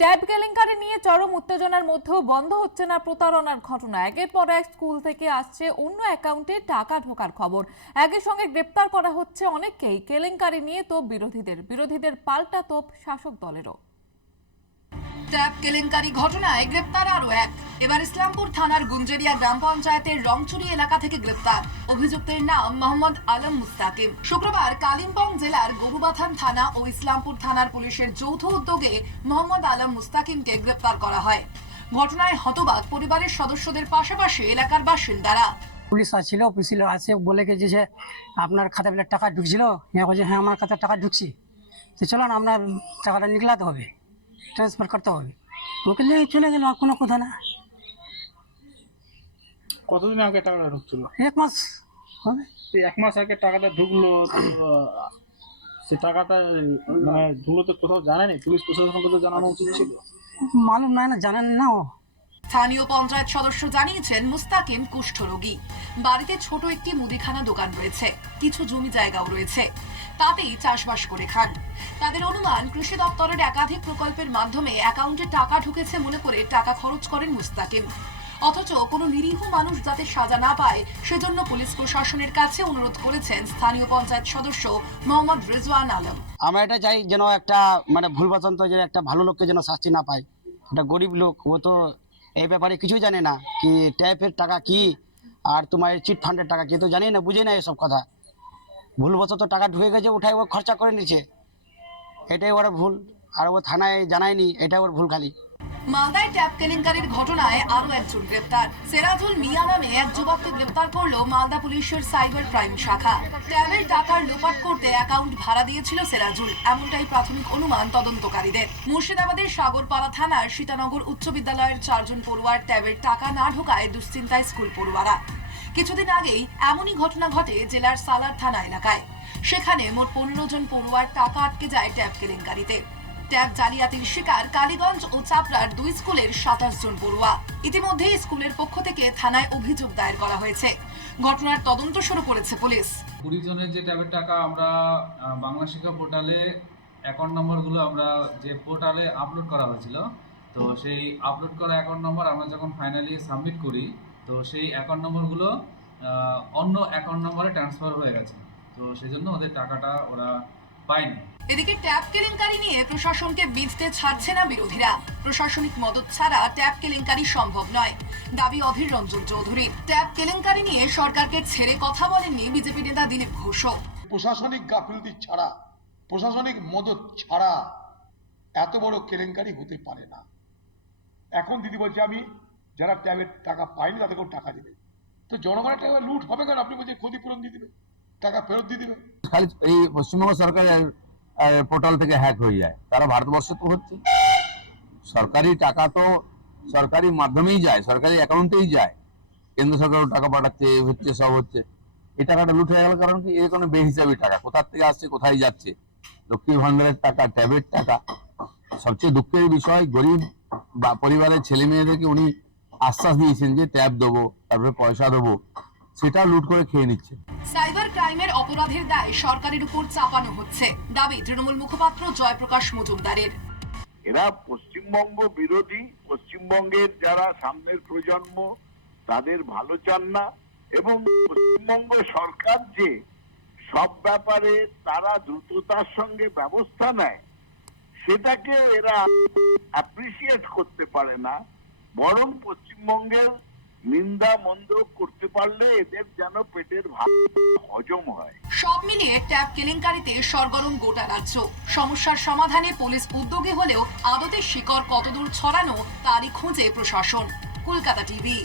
Tab কেলেঙ্কারি নিয়ে চরম উত্তেজনার মধ্যেও বন্ধ হচ্ছে না প্রতারণার ঘটনা। একের পর এক স্কুল থেকে আসছে অন্য অ্যাকাউন্টে টাকা ঢোকার খবর। একই সঙ্গে গ্রেপ্তার করা হচ্ছে অনেককেই। কেলেঙ্কারি নিয়ে তোপ বিরোধীদের পাল্টা তোপ শাসক দলেরও। ট্যাব কেলেঙ্কারি ঘটনায় গ্রেপ্তার আরো এক। এবার ইসলামপুর থানার গুঞ্জেরিয়া গ্রাম পঞ্চায়েতের রংচুরি এলাকা থেকে গ্রেপ্তার অভিযুক্তের নাম মোহাম্মদ আলম মুস্তাকিম। শুক্রবার কালিম্পং জেলার গরুবাথান থানা ও ইসলামপুর থানার পুলিশের যৌথ উদ্যোগে মোহাম্মদ আলম মুস্তাকিমকে গ্রেপ্তার করা হয়। ঘটনায় হতবাক পরিবারের সদস্যদের পাশাপাশি এলাকার বাসিন্দারা। পুলিশ আসছিল, পুলিশ আসে বলে গেছে যে আপনার খাতা বলে টাকা ঢুকছিল। হ্যাঁ আমার খাতা টাকা ঢুকছি, তো চলো না আপনার টাকাটা নিকলাতে হবে, ট্রান্সফার করতে হবে। ওকে নিয়ে চলে গেল, আর কোনো কথা না। কতদিন আগে টাকাটা ঢুকছিল? 1 মাস হবে। এই 1 মাস আগে টাকাটা ঢুকলো, সে টাকাটা মানে ঢুকলো তো কোথাও জানেনি? পুলিশ প্রশাসনকে তো জানানো উচিত ছিল। মালুম নাই না, জানেন না ও। স্থানীয় পঞ্চায়েত সদস্য জানিয়েছেন মুস্তাকিম কুষ্ঠরোগী। বাড়িতে ছোট একটি মুদিখানা দোকান রয়েছে, কিছু জমি জায়গাও রয়েছে, তাতেই চাষবাস করে খান। তাদের অনুমান কৃষি দপ্তরের একাধিক প্রকল্পের মাধ্যমে অ্যাকাউন্টে টাকা ঢুকেছে মনে করে টাকা খরচ করেন মুস্তাকিম। অথচ কোনো নিরীহ মানুষ যাতে সাজা না পায় সেজন্য পুলিশ প্রশাসনের কাছে অনুরোধ করেছেন স্থানীয় পঞ্চায়েত সদস্য মোহাম্মদ রেজওয়ান আলম। আমরা এটা চাই যেন একটা ভুলবশত যে একটা ভালো লোককে যেন শাস্তি না পায়। একটা গরিব লোক, ও তো এই ব্যাপারে কিছুই জানে না, কি ট্যাপের টাকা কি আর তোমার চিট ফান্ডের টাকা কি, তো জানি না, বুঝে না এসব কথা। ভুলবশত টাকা ঢুকে গেছে, উঠায় ও খরচা করে নিচ্ছে, এটাই ওর ভুল। আর ও থানায় জানায়নি, এটাই ওর ভুল খালি। মালদায় ট্যাব কেলেঙ্কারির ঘটনায় আরো একজন গ্রেপ্তার। সেরাজুল মিয়া নামে এক যুবককে গ্রেপ্তার করলো মালদা পুলিশের সাইবার ক্রাইম শাখা। ট্যাবের টাকার লোপাট করতে অ্যাকাউন্ট ভাড়া দিয়েছিল সেরাজুল, এমনটাই প্রাথমিক অনুমান তদন্তকারীদের। মুর্শিদাবাদের সাগরপাড়া থানার সীতানগর উচ্চ বিদ্যালয়ের 4 জন পড়ুয়ার ট্যাবের টাকা না ঢোকায় দুশ্চিন্তায় স্কুল পড়ুয়ারা। কিছুদিন আগেই এমনই ঘটনা ঘটে জেলার সালার থানা এলাকায়। সেখানে মোট 15 জন পড়ুয়ার টাকা আটকে যায় ট্যাব কেলেঙ্কারিতে। ট্যাব জালিয়াতির শিকার কালীগঞ্জ ও চাপড়ার 2 স্কুলের 27 জন পড়ুয়া। ইতিমধ্যে স্কুলের পক্ষ থেকে থানায় অভিযোগ দায়ের করা হয়েছে। ঘটনার তদন্ত শুরু করেছে পুলিশ। 20 জনের যে ট্যাবের টাকা আমরা বাংলা শিক্ষা পোর্টালে অ্যাকাউন্ট নম্বরগুলো আমরা যে পোর্টালে আপলোড করা হয়েছিল, তো সেই আপলোড করা অ্যাকাউন্ট নম্বর আমরা যখন ফাইনালি সাবমিট করি, তো সেই অ্যাকাউন্ট নম্বরগুলো অন্য অ্যাকাউন্ট নম্বরে ট্রান্সফার হয়ে গেছে, তো সেজন্য ওদের টাকাটা ওরা পায়নি। এদিকে ট্যাব কেলেঙ্কারি নিয়ে প্রশাসনকে বিঁধতে ছাড়ছে না বিরোধীরা। প্রশাসনিক মদত ছাড়া ট্যাব কেলেঙ্কারি সম্ভব নয়, দাবি অধীর রঞ্জন চৌধুরীর। ট্যাব কেলেঙ্কারি নিয়ে সরকারকে ছেড়ে কথা বলেননি বিজেপি নেতা দিলীপ ঘোষও। প্রশাসনিক গাফিলতি ছাড়া, প্রশাসনিক মদত ছাড়া এত বড় কেলেঙ্কারি হতে পারে না। এখন দিদি বলছে আমি যারা ট্যাবের টাকা পাইনি তাদেরকেও টাকা দেবে, তো জনগণের টাকা লুট হবে কেন? আপনি বলছেন ক্ষতিপূরণ দিয়ে দেবে, টাকা ফেরত দিয়ে দেবে। খালি এই পশ্চিমবঙ্গ সরকারের পোর্টাল থেকে হ্যাক হয়ে যায়, তারা ভারতবর্ষে তো হচ্ছে। সরকারি টাকা তো সরকারি মাধ্যমেই যায়, সরকারি অ্যাকাউন্টেই যায়। কেন্দ্র সরকারও টাকা পাঠাচ্ছে, হচ্ছে, সব হচ্ছে। এই টাকাটা লুট হয়ে গেল কারণ কি? এর কোনো বেহিসাবি টাকা কোথা থেকে আসছে, কোথায় যাচ্ছে। লক্ষ্মী ভান্ডারের টাকা, ট্যাবের টাকা। সবচেয়ে দুঃখের বিষয়, গরিব বা পরিবারের ছেলে মেয়েদেরকে উনি আশ্বাস দিয়েছেন যে ট্যাব দেবো, তারপরে পয়সা দেবো, সেটা লুট করে খেয়ে নিচ্ছে। সাইবার ক্রাইমের অপরাধের দায় সরকারের উপর চাপানো হচ্ছে, দাবি তৃণমূল মুখপাত্র জয়প্রকাশ মজুমদারের। এরা পশ্চিমবঙ্গ বিরোধী, পশ্চিমবঙ্গের যারা সামনের প্রজন্ম তাদের ভালো চান না, এবং পশ্চিমবঙ্গ সরকার যে সব ব্যাপারে তারা দ্রুততার সঙ্গে ব্যবস্থা নেয় সেটাকে এরা অ্যাপ্রিসিয়েট করতে পারে না, বরং পশ্চিমবঙ্গের নিন্দা মন্দ করতে পারলে এদের যেন পেটের ভাত হজম হয়। সব মিলিয়ে ট্যাব কেলেঙ্কারিতে সরগরম গোটা রাজ্য। সমস্যার সমাধানে পুলিশ উদ্যোগী হলেও আদতে শিকড় কতদূর ছড়ানো তারই খোঁজে প্রশাসন। কলকাতা টিভি।